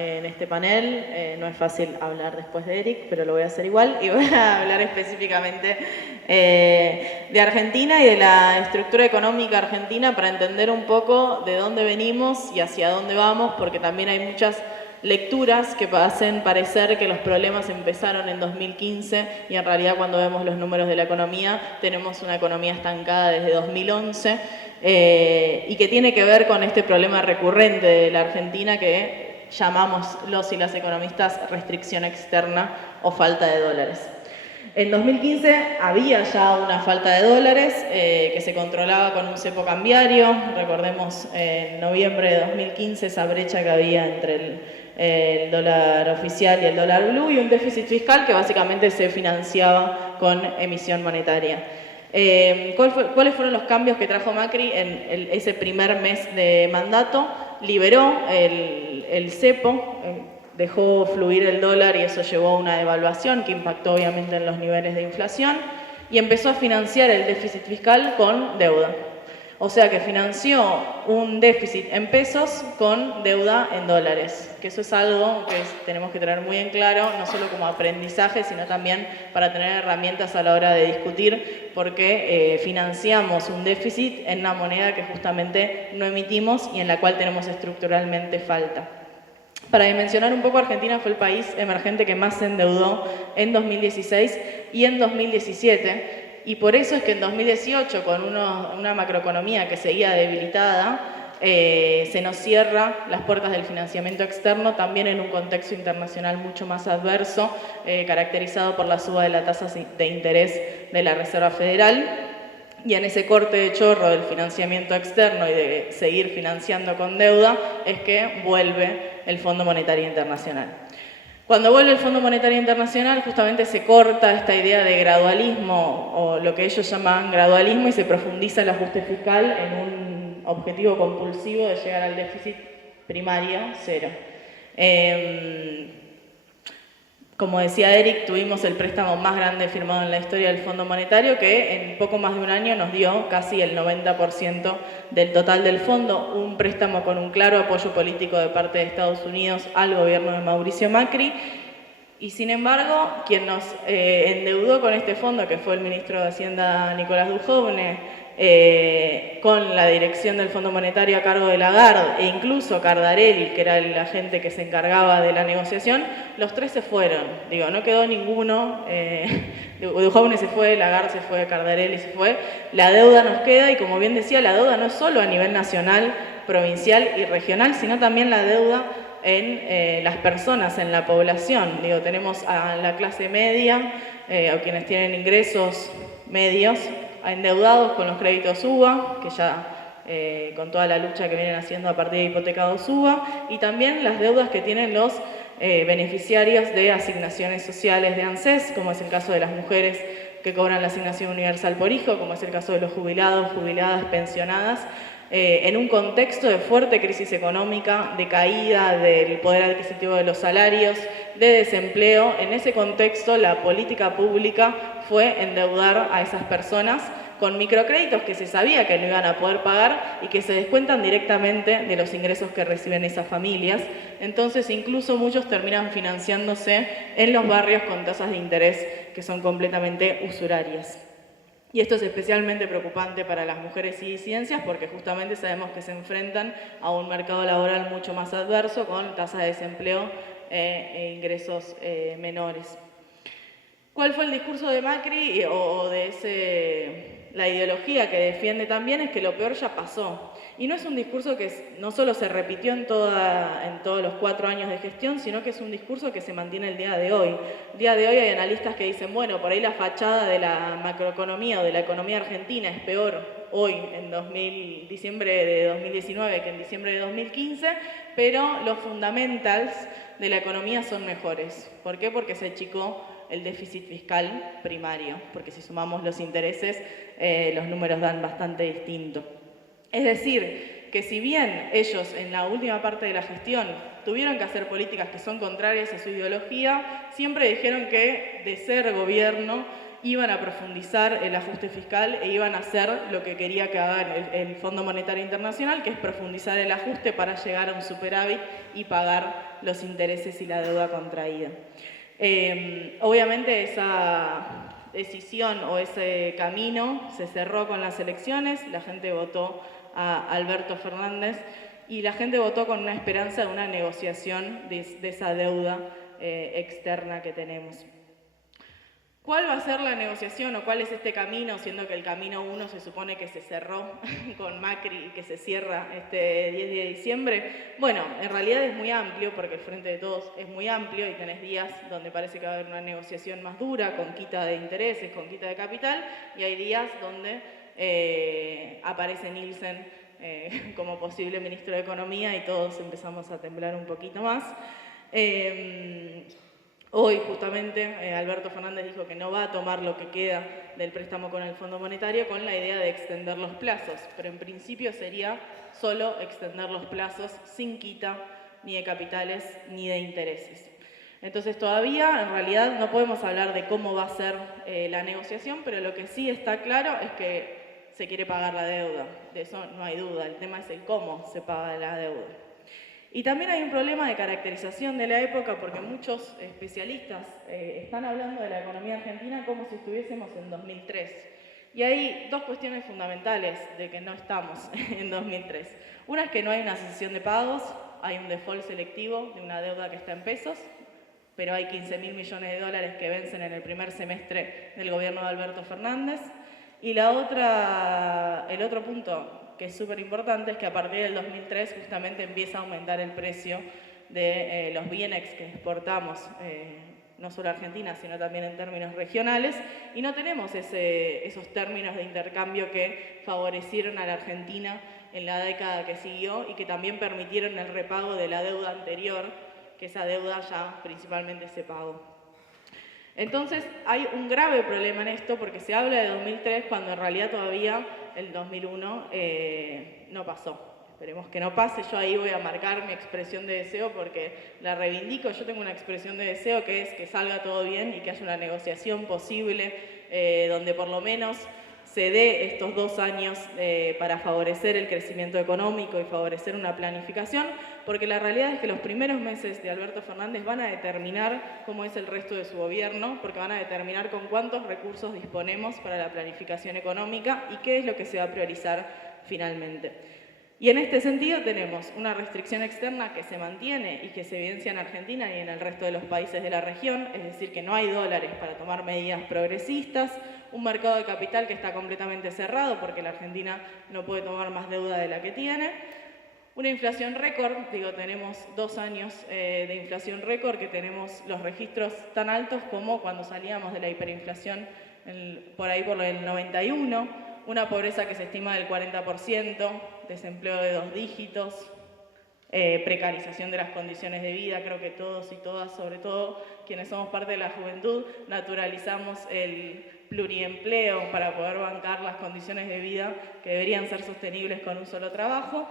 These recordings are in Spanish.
En este panel. No es fácil hablar después de Eric, pero lo voy a hacer igual y voy a hablar específicamente de Argentina y de la estructura económica argentina para entender un poco de dónde venimos y hacia dónde vamos, porque también hay muchas lecturas que hacen parecer que los problemas empezaron en 2015 y en realidad cuando vemos los números de la economía tenemos una economía estancada desde 2011 y que tiene que ver con este problema recurrente de la Argentina que llamamos los y las economistas restricción externa o falta de dólares. En 2015 había ya una falta de dólares que se controlaba con un cepo cambiario. Recordemos en noviembre de 2015 esa brecha que había entre el dólar oficial y el dólar blue y un déficit fiscal que básicamente se financiaba con emisión monetaria. ¿Cuáles fueron los cambios que trajo Macri en ese primer mes de mandato? Liberó el cepo, dejó fluir el dólar y eso llevó a una devaluación que impactó obviamente en los niveles de inflación y empezó a financiar el déficit fiscal con deuda. O sea que financió un déficit en pesos con deuda en dólares, que eso es algo que tenemos que tener muy en claro, no solo como aprendizaje, sino también para tener herramientas a la hora de discutir, porque financiamos un déficit en una moneda que justamente no emitimos y en la cual tenemos estructuralmente falta. Para dimensionar un poco, Argentina fue el país emergente que más se endeudó en 2016 y en 2017, y por eso es que en 2018, con una macroeconomía que seguía debilitada, se nos cierra las puertas del financiamiento externo, también en un contexto internacional mucho más adverso, caracterizado por la suba de las tasas de interés de la Reserva Federal. Y en ese corte de chorro del financiamiento externo y de seguir financiando con deuda es que vuelve el Fondo Monetario Internacional. Cuando vuelve el Fondo Monetario Internacional justamente se corta esta idea de gradualismo o lo que ellos llaman gradualismo y se profundiza el ajuste fiscal en un objetivo compulsivo de llegar al déficit primario cero. Como decía Eric, tuvimos el préstamo más grande firmado en la historia del Fondo Monetario que en poco más de un año nos dio casi el 90% del total del fondo, un préstamo con un claro apoyo político de parte de Estados Unidos al gobierno de Mauricio Macri. Y sin embargo, quien nos endeudó con este fondo, que fue el ministro de Hacienda Nicolás Dujovne, con la dirección del Fondo Monetario a cargo de Lagarde e incluso Cardarelli, que era el agente que se encargaba de la negociación, los tres se fueron. Digo, no quedó ninguno. Dujovne se fue, Lagarde se fue, Cardarelli se fue. La deuda nos queda y, como bien decía, la deuda no es solo a nivel nacional, provincial y regional, sino también la deuda en las personas, en la población. Digo, tenemos a la clase media, o quienes tienen ingresos medios, endeudados con los créditos UBA, que ya con toda la lucha que vienen haciendo a partir de hipotecados UBA, y también las deudas que tienen los beneficiarios de asignaciones sociales de ANSES, como es el caso de las mujeres que cobran la asignación universal por hijo, como es el caso de los jubilados, jubiladas, pensionadas, en un contexto de fuerte crisis económica, de caída del poder adquisitivo de los salarios, de desempleo. En ese contexto, la política pública fue endeudar a esas personas con microcréditos que se sabía que no iban a poder pagar y que se descuentan directamente de los ingresos que reciben esas familias. Entonces, incluso muchos terminan financiándose en los barrios con tasas de interés que son completamente usurarias. Y esto es especialmente preocupante para las mujeres y disidencias porque justamente sabemos que se enfrentan a un mercado laboral mucho más adverso con tasas de desempleo e ingresos menores. ¿Cuál fue el discurso de Macri o de la ideología que defiende también? Es que lo peor ya pasó. Y no es un discurso que no solo se repitió en todos los 4 años de gestión, sino que es un discurso que se mantiene el día de hoy. El día de hoy hay analistas que dicen, bueno, por ahí la fachada de la macroeconomía o de la economía argentina es peor hoy, en diciembre de 2019, que en diciembre de 2015, pero los fundamentals de la economía son mejores. ¿Por qué? Porque se achicó el déficit fiscal primario, porque si sumamos los intereses, los números dan bastante distinto. Es decir, que si bien ellos en la última parte de la gestión tuvieron que hacer políticas que son contrarias a su ideología, siempre dijeron que de ser gobierno iban a profundizar el ajuste fiscal e iban a hacer lo que quería que haga el Fondo Monetario Internacional, que es profundizar el ajuste para llegar a un superávit y pagar los intereses y la deuda contraída. Obviamente esa decisión o ese camino se cerró con las elecciones, la gente votó a Alberto Fernández y la gente votó con una esperanza de una negociación de esa deuda externa que tenemos. ¿Cuál va a ser la negociación o cuál es este camino, siendo que el camino 1 se supone que se cerró con Macri y que se cierra este 10 de diciembre? Bueno, en realidad es muy amplio porque el Frente de Todos es muy amplio y tenés días donde parece que va a haber una negociación más dura, con quita de intereses, con quita de capital, y hay días donde aparece Nielsen como posible ministro de Economía y todos empezamos a temblar un poquito más. Hoy justamente Alberto Fernández dijo que no va a tomar lo que queda del préstamo con el Fondo Monetario con la idea de extender los plazos, pero en principio sería solo extender los plazos sin quita ni de capitales ni de intereses. Entonces todavía en realidad no podemos hablar de cómo va a ser la negociación, pero lo que sí está claro es que se quiere pagar la deuda, de eso no hay duda, el tema es el cómo se paga la deuda. Y también hay un problema de caracterización de la época porque muchos especialistas están hablando de la economía argentina como si estuviésemos en 2003. Y hay dos cuestiones fundamentales de que no estamos en 2003. Una es que no hay una cesión de pagos, hay un default selectivo de una deuda que está en pesos, pero hay 15.000 millones de dólares que vencen en el primer semestre del gobierno de Alberto Fernández. Y el otro punto que es súper importante, es que a partir del 2003 justamente empieza a aumentar el precio de los bienes que exportamos, no solo a Argentina, sino también en términos regionales, y no tenemos esos términos de intercambio que favorecieron a la Argentina en la década que siguió y que también permitieron el repago de la deuda anterior, que esa deuda ya principalmente se pagó. Entonces hay un grave problema en esto porque se habla de 2003 cuando en realidad todavía el 2001 no pasó. Esperemos que no pase, yo ahí voy a marcar mi expresión de deseo porque la reivindico. Yo tengo una expresión de deseo que es que salga todo bien y que haya una negociación posible donde por lo menos se dé estos 2 años para favorecer el crecimiento económico y favorecer una planificación, porque la realidad es que los primeros meses de Alberto Fernández van a determinar cómo es el resto de su gobierno, porque van a determinar con cuántos recursos disponemos para la planificación económica y qué es lo que se va a priorizar finalmente. Y en este sentido tenemos una restricción externa que se mantiene y que se evidencia en Argentina y en el resto de los países de la región, es decir, que no hay dólares para tomar medidas progresistas, un mercado de capital que está completamente cerrado porque la Argentina no puede tomar más deuda de la que tiene, una inflación récord, tenemos 2 años de inflación récord, que tenemos los registros tan altos como cuando salíamos de la hiperinflación por ahí por el 91, una pobreza que se estima del 40%, desempleo de 2 dígitos, precarización de las condiciones de vida. Creo que todos y todas, sobre todo quienes somos parte de la juventud, naturalizamos el pluriempleo para poder bancar las condiciones de vida que deberían ser sostenibles con un solo trabajo.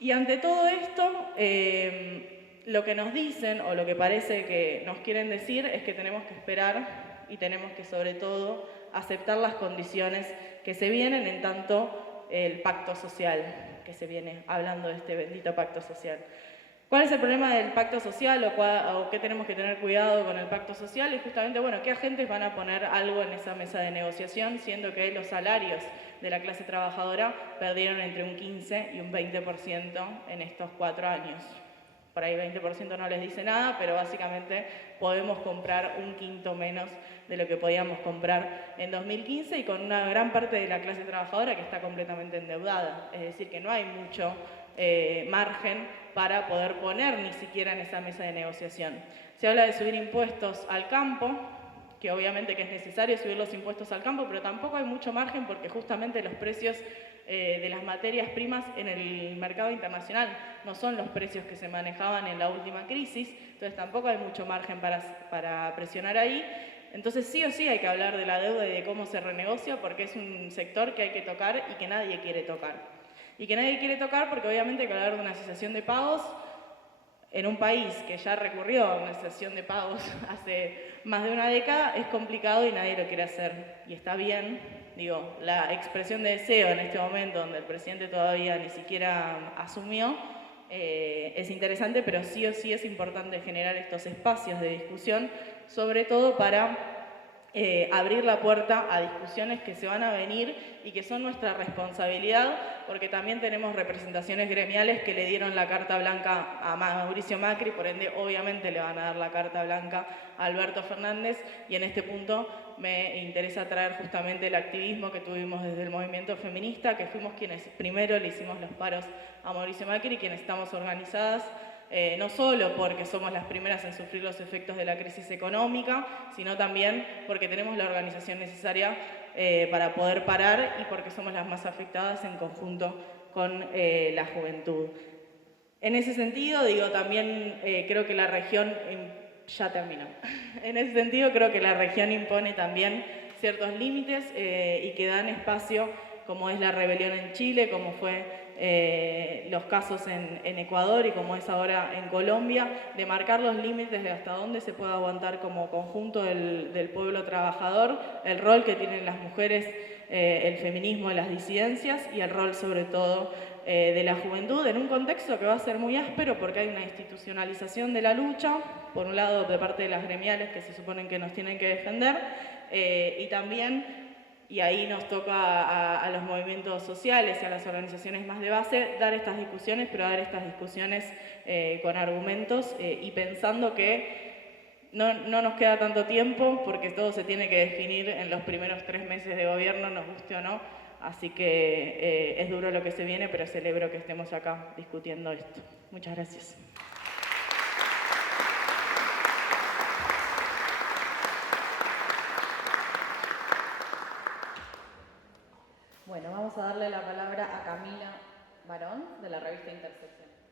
Y ante todo esto, lo que nos dicen o lo que parece que nos quieren decir es que tenemos que esperar y tenemos que sobre todo aceptar las condiciones que se vienen, en tanto el pacto social, que se viene hablando de este bendito pacto social. ¿Cuál es el problema del pacto social o qué tenemos que tener cuidado con el pacto social? Es justamente, bueno, qué agentes van a poner algo en esa mesa de negociación, siendo que los salarios de la clase trabajadora perdieron entre un 15 y un 20% en estos 4 años. Por ahí 20% no les dice nada, pero básicamente podemos comprar un quinto menos de lo que podíamos comprar en 2015 y con una gran parte de la clase trabajadora que está completamente endeudada. Es decir, que no hay mucho margen para poder poner ni siquiera en esa mesa de negociación. Se habla de subir impuestos al campo, que obviamente que es necesario subir los impuestos al campo, pero tampoco hay mucho margen porque justamente los precios de las materias primas en el mercado internacional no son los precios que se manejaban en la última crisis, entonces tampoco hay mucho margen para presionar ahí. Entonces sí o sí hay que hablar de la deuda y de cómo se renegocia porque es un sector que hay que tocar y que nadie quiere tocar. Y que nadie quiere tocar porque obviamente hay que hablar de una cesación de pagos en un país que ya recurrió a una cesión de pagos hace más de una década, es complicado y nadie lo quiere hacer. Y está bien, digo, la expresión de deseo en este momento, donde el presidente todavía ni siquiera asumió, es interesante, pero sí o sí es importante generar estos espacios de discusión, sobre todo para abrir la puerta a discusiones que se van a venir y que son nuestra responsabilidad, porque también tenemos representaciones gremiales que le dieron la carta blanca a Mauricio Macri, por ende obviamente le van a dar la carta blanca a Alberto Fernández, y en este punto me interesa traer justamente el activismo que tuvimos desde el movimiento feminista, que fuimos quienes primero le hicimos los paros a Mauricio Macri, quienes estamos organizadas, no solo porque somos las primeras en sufrir los efectos de la crisis económica, sino también porque tenemos la organización necesaria para poder parar y porque somos las más afectadas en conjunto con la juventud. En ese sentido, digo, también creo que la región, ya termino, en ese sentido creo que la región impone también ciertos límites y que dan espacio, como es la rebelión en Chile, como fue los casos en Ecuador y como es ahora en Colombia, de marcar los límites de hasta dónde se puede aguantar como conjunto del pueblo trabajador, el rol que tienen las mujeres, el feminismo, las disidencias y el rol sobre todo de la juventud en un contexto que va a ser muy áspero porque hay una institucionalización de la lucha, por un lado de parte de las gremiales que se suponen que nos tienen que defender, y también, y ahí nos toca a los movimientos sociales y a las organizaciones más de base dar estas discusiones, pero dar estas discusiones con argumentos y pensando que no nos queda tanto tiempo porque todo se tiene que definir en los primeros 3 meses de gobierno, nos guste o no. Así que es duro lo que se viene, pero celebro que estemos acá discutiendo esto. Muchas gracias. Bueno, vamos a darle la palabra a Camila Barón, de la revista Intersección.